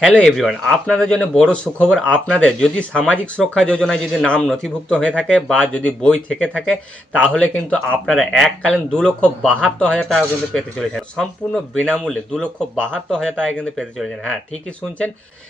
Hello everyone, আপনাদের জন্য বড় সুখবর। আপনাদের যদি সামাজিক সুরক্ষা যোজনায় যদি নাম নথিভুক্ত হয়ে থাকে বা যদি বই থেকে থাকে, তাহলে কিন্তু আপনারা এককালীন 2,72,000 টাকা কিন্তু পেতে চলেছেন, সম্পূর্ণ বিনামূল্যে 2,72,000 টাকা কিন্তু পেতে চলেছেন। হ্যাঁ, ঠিকই শুনছেন।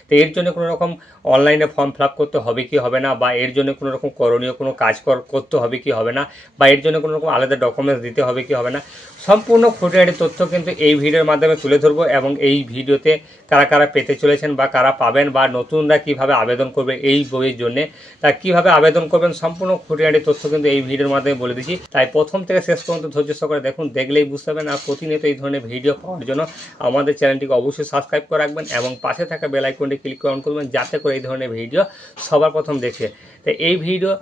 তো এর জন্য কোনো রকম অনলাইনে ফর্ম ফিল আপ করতে হবে কি হবে না, বা এর জন্য কোনো রকম করণীয় কোনো কাজ করতে হবে কি হবে না, বা এর জন্য কোনো রকম আলাদা ডকুমেন্টস দিতে হবে কি হবে না, সম্পূর্ণ খুঁটিনাটি তথ্য কিন্তু এই ভিডিওর মাধ্যমে তুলে ধরবো। এবং এই ভিডিওতে কারা কারা পেতে চলেছেন বা কারা পাবেন বা নতুনরা কিভাবে আবেদন করবে এই বইয়ের জন্য, তা কিভাবে আবেদন করবেন সম্পূর্ণ খুঁটিনাটি তথ্য কিন্তু এই ভিডিওর মাধ্যমে বলে দিচ্ছি। তাই প্রথম থেকে শেষ পর্যন্ত ধৈর্য সহকারে দেখুন, দেখলেই বুঝতে পারবেন। আর প্রতিনিয়ত এই ধরনের ভিডিও পাওয়ার জন্য আমাদের চ্যানেলটিকে অবশ্যই সাবস্ক্রাইব করে রাখবেন এবং পাশে থাকা বেল আইকনটি ক্লিক অন করবেন, যাতে করে এই ধরনের ভিডিও সবার প্রথম দেখে। তো এই ভিডিও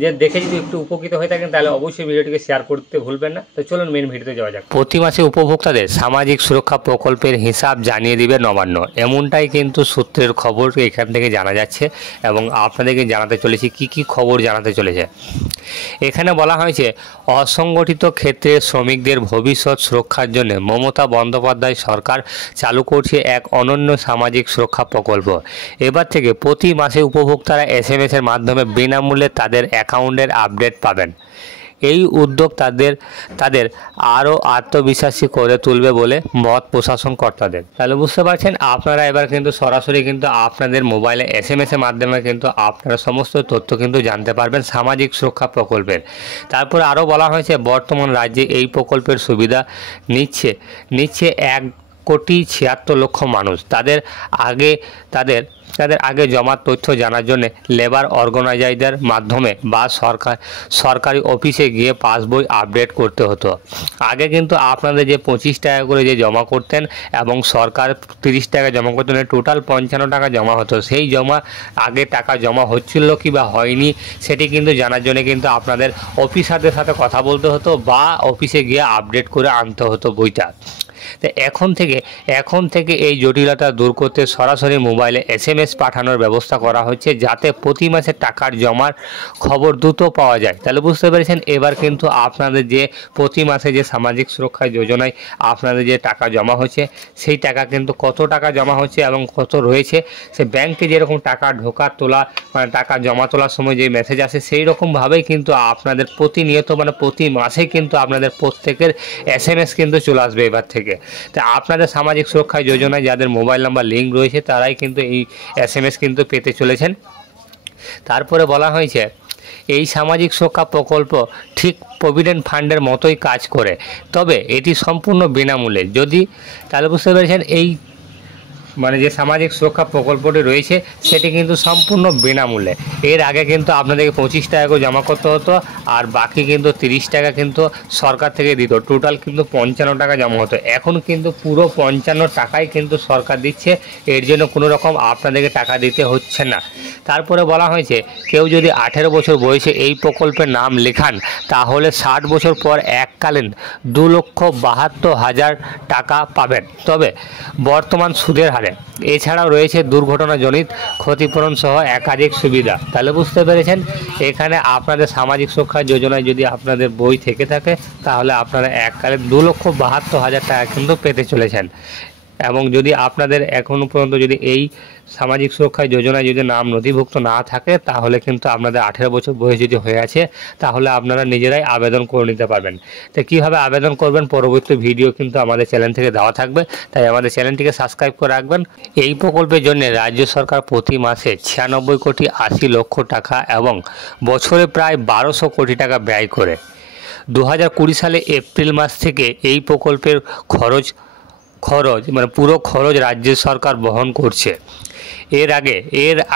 যে দেখে যদি একটু উপকৃত হয়ে থাকেন, তাহলে অবশ্যই ভিডিওটিকে শেয়ার করতে ভুলবেন না। তো চলুন মেন ভিডিওতে যাওয়া যাক। প্রতি মাসে উপভোক্তাদের সামাজিক সুরক্ষা প্রকল্পের হিসাব জানিয়ে দিবে নবান্ন, এমনটাই কিন্তু সূত্রের খবর এখান থেকে জানা যাচ্ছে। এবং আপনাদেরকে জানাতে চলেছি কি কি খবর জানাতে চলেছে। এখানে বলা হয়েছে, অসংগঠিত ক্ষেত্রে শ্রমিকদের ভবিষ্যৎ সুরক্ষার জন্য মমতা বন্দ্যোপাধ্যায় সরকার চালু করছে এক অনন্য সামাজিক সুরক্ষা প্রকল্প। এবার থেকে প্রতি মাসে উপভোক্তারা SMS এর মাধ্যমে বিনামূল্যে তাদের অ্যাকাউন্টের আপডেট পাবেন। এই উদ্যোগ তাদের আরও আত্মবিশ্বাসী করে তুলবে বলে মত প্রশাসন কর্তাদের। তাহলে বুঝতে পারছেন, আপনারা এবার কিন্তু সরাসরি কিন্তু আপনাদের মোবাইলে SMS এর মাধ্যমে কিন্তু আপনারা সমস্ত তথ্য কিন্তু জানতে পারবেন সামাজিক সুরক্ষা প্রকল্পের। তারপর আরও বলা হয়েছে, বর্তমান রাজ্যে এই প্রকল্পের সুবিধা নিচ্ছে 1,76,00,000 মানুষ। তাদের আগে জমা তথ্য জানার জন্য লেবার অর্গানাইজারদের মাধ্যমে বা সরকারি অফিসে গিয়ে পাসবই আপডেট করতে হতো। আগে কিন্তু আপনাদের যে 25 টাকা করে যে জমা করতেন এবং সরকার 30 টাকা জমা করতেন, টোটাল 55 টাকা জমা হতো। সেই আগে টাকা জমা হচ্ছিল কি বা হয়নি সেটি কিন্তু জানার জন্য কিন্তু আপনাদের অফিসারদের সাথে কথা বলতে হতো বা অফিসে গিয়ে আপডেট করে আনতে হতো বইটা। তো এখন থেকে এই জটিলতা দূর করতে সরাসরি মোবাইলে SMS পাঠানোর ব্যবস্থা করা হচ্ছে, যাতে প্রতি মাসে টাকার জমার খবর দ্রুত পাওয়া যায়। তাহলে বুঝতে পেরেছেন, এবার কিন্তু আপনাদের যে প্রতি মাসে যে সামাজিক সুরক্ষা যোজনায় আপনাদের যে টাকা জমা হচ্ছে, সেই টাকা কিন্তু কত টাকা জমা হচ্ছে এবং কত রয়েছে, সে ব্যাংকে যেরকম টাকা তোলা মানে টাকা জমা তোলার সময় যে মেসেজ আসে, সেই রকমভাবেই কিন্তু আপনাদের প্রতিনিয়ত মানে প্রতি মাসে কিন্তু আপনাদের প্রত্যেকের SMS কিন্তু চলে আসবে এবার থেকে। তা আপনাদের সামাজিক সুরক্ষা যোজনায় যাদের মোবাইল নাম্বার লিঙ্ক রয়েছে, তারাই কিন্তু এই SMS কিন্তু পেতে চলেছেন। তারপরে বলা হয়েছে, এই সামাজিক সুরক্ষা প্রকল্প ঠিক প্রভিডেন্ট ফান্ডের মতোই কাজ করে, তবে এটি সম্পূর্ণ বিনামূল্যে। তাহলে বুঝতে পেরেছেন, এই মানে যে সামাজিক সুরক্ষা প্রকল্পটি রয়েছে সেটি কিন্তু সম্পূর্ণ বিনামূল্যে। এর আগে কিন্তু আপনাদেরকে 25 টাকা করে জমা করতে হতো, আর বাকি কিন্তু 30 টাকা কিন্তু সরকার থেকে দিত। টোটাল কিন্তু 55 টাকা জমা হতো। এখন কিন্তু পুরো 55 টাকাই কিন্তু সরকার দিচ্ছে, এর জন্য কোনো রকম আপনাদেরকে টাকা দিতে হচ্ছে না। তারপরে বলা হয়েছে, কেউ যদি 18 বছর বয়সে এই প্রকল্পের নাম লেখান, তাহলে 60 বছর পর এককালীন 2,72,000 টাকা পাবেন, তবে বর্তমান সুদের হারে। এছাড়াও রয়েছে দুর্ঘটনাজনিত ক্ষতিপূরণ সহ একাধিক সুবিধা। তাহলে বুঝতে পেরেছেন, এখানে আপনাদের সামাজিক সুরক্ষা যোজনায় যদি আপনাদের বই থেকে থাকে, তাহলে আপনারা এককালে 2,72,000 টাকা কিন্তু পেতে চলেছেন। এবং যদি আপনাদের এখনও পর্যন্ত যদি এই সামাজিক সুরক্ষা যোজনায় যদি নাম নথিভুক্ত না থাকে, তাহলে কিন্তু আপনাদের 18 বছর বয়স যদি হয়ে আছে, তাহলে আপনারা নিজেরাই আবেদন করে নিতে পারবেন। তো কীভাবে আবেদন করবেন পরবর্তী ভিডিও কিন্তু আমাদের চ্যানেল থেকে দেওয়া থাকবে, তাই আমাদের চ্যানেলটিকে সাবস্ক্রাইব করে রাখবেন। এই প্রকল্পের জন্য রাজ্য সরকার প্রতি মাসে 96,80,00,000 টাকা এবং বছরে প্রায় 1,200 কোটি টাকা ব্যয় করে। 2020 সালে এপ্রিল মাস থেকে এই প্রকল্পের খরচ মানে পুরো খরচ রাজ্য সরকার বহন করছে। এর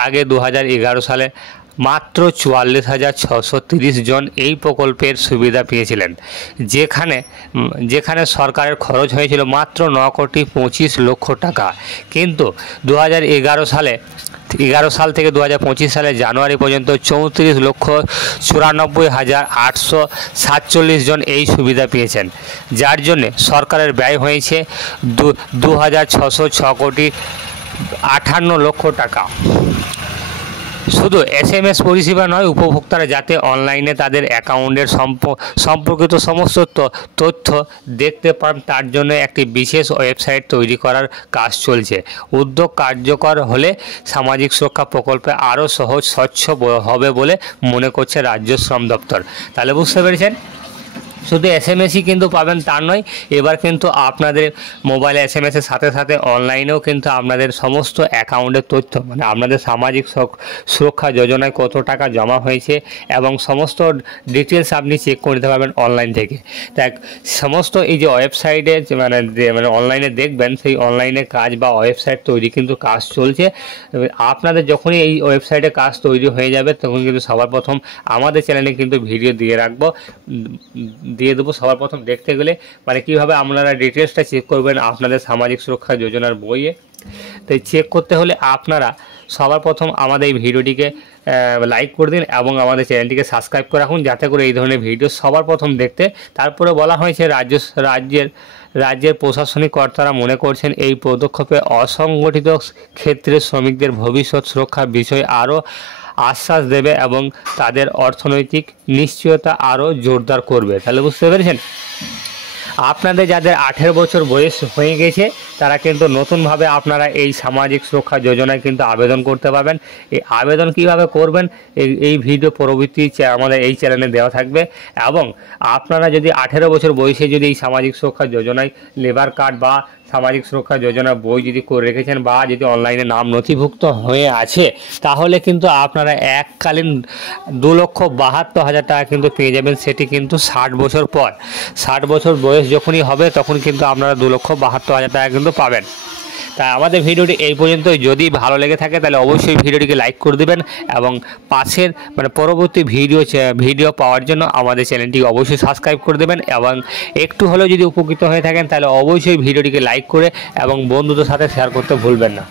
আগে 2011 সালে মাত্র 44,630 জন এই প্রকল্পের সুবিধা পেয়েছিলেন, যেখানে সরকারের খরচ হয়েছিল মাত্র 9,25,00,000 টাকা। কিন্তু 2011 সাল থেকে 2025 সালের জানুয়ারি পর্যন্ত 34,94,847 জন এই সুবিধা পেয়েছেন, যার জন্য সরকারের ব্যয় হয়েছে 2,606,58,00,000 টাকা। শুধু SMS পরিষেবা নয়, উপভোক্তারা যাতে অনলাইনে তাদের অ্যাকাউন্টের সম্পর্কিত সমস্ত তথ্য দেখতে পান তার জন্য একটি বিশেষ ওয়েবসাইট তৈরি করার কাজ চলছে। উদ্যোগ কার্যকর হলে সামাজিক সুরক্ষা প্রকল্পে আরও সহজ স্বচ্ছ হবে বলে মনে করছে রাজ্য শ্রম দপ্তর। তাহলে বুঝতে পেরেছেন, শুধু SMS-ই কিন্তু পাবেন তা নয়, এবার কিন্তু আপনাদের মোবাইলে SMS-এর সাথে সাথে অনলাইনেও কিন্তু আপনাদের সমস্ত অ্যাকাউন্টের তথ্য, মানে আপনাদের সামাজিক সুরক্ষা যোজনায় কত টাকা জমা হয়েছে এবং সমস্ত ডিটেলস আপনি চেক করে নিতে পারবেন অনলাইন থেকে। তাই সমস্ত এই যে ওয়েবসাইটে মানে অনলাইনে দেখবেন, সেই অনলাইনে কাজ বা ওয়েবসাইট তৈরি কিন্তু কাজ চলছে। আপনাদের যখনই এই ওয়েবসাইটে কাজ তৈরি হয়ে যাবে তখন কিন্তু সবার প্রথম আমাদের চ্যানেলে কিন্তু ভিডিও দিয়ে দেবো। সবার প্রথম দেখতে গেলে মানে কীভাবে আপনারা ডিটেলসটা চেক করবেন আপনাদের সামাজিক সুরক্ষা যোজনার বইয়ে, তাই চেক করতে হলে আপনারা সবার প্রথম আমাদের এই ভিডিওটিকে লাইক করে দিন এবং আমাদের চ্যানেলটিকে সাবস্ক্রাইব করে রাখুন, যাতে করে এই ধরনের ভিডিও সবার প্রথম দেখতে। তারপরে বলা হয়েছে রাজ্যের প্রশাসনিক কর্তারা মনে করছেন এই পদক্ষেপে অসংগঠিত ক্ষেত্রে শ্রমিকদের ভবিষ্যৎ সুরক্ষার বিষয়ে আরও আশ্বাস দেবে এবং তাদের অর্থনৈতিক নিশ্চয়তা আরও জোরদার করবে। তাহলে বুঝতে পেরেছেন, আপনাদের যাদের 18 বছর বয়স হয়ে গেছে তারা কিন্তু নতুনভাবে আপনারা এই সামাজিক সুরক্ষা যোজনায় কিন্তু আবেদন করতে পারবেন। এই আবেদন কিভাবে করবেন এই ভিডিও পরবর্তী আমাদের এই চ্যানেলে দেওয়া থাকবে। এবং আপনারা যদি 18 বছর বয়সে যদি এই সামাজিক সুরক্ষা যোজনায় লেবার কার্ড বা সামাজিক সুরক্ষা যোজনার বই যদি করে রেখেছেন বা যদি অনলাইনে নাম নথিভুক্ত হয়ে আছে, তাহলে কিন্তু আপনারা এককালীন 2,72,000 টাকা কিন্তু পেয়ে যাবেন। সেটি কিন্তু 60 বছর পর, 60 বছর বয়স যখনই হবে তখন কিন্তু আপনারা 2,72,000 টাকা কিন্তু পাবেন। তাই আমাদের ভিডিওটি এই পর্যন্তই। যদি ভালো লেগে থাকে তাহলে অবশ্যই ভিডিওটিকে লাইক করে দেবেন এবং পাশের পরবর্তী ভিডিও পাওয়ার জন্য আমাদের চ্যানেলটি অবশ্যই সাবস্ক্রাইব করে দেবেন। এবং একটু হলেও যদি উপকৃত হয়ে থাকেন তাহলে অবশ্যই ভিডিওটিকে লাইক করে এবং বন্ধুদের সাথে শেয়ার করতে ভুলবেন না।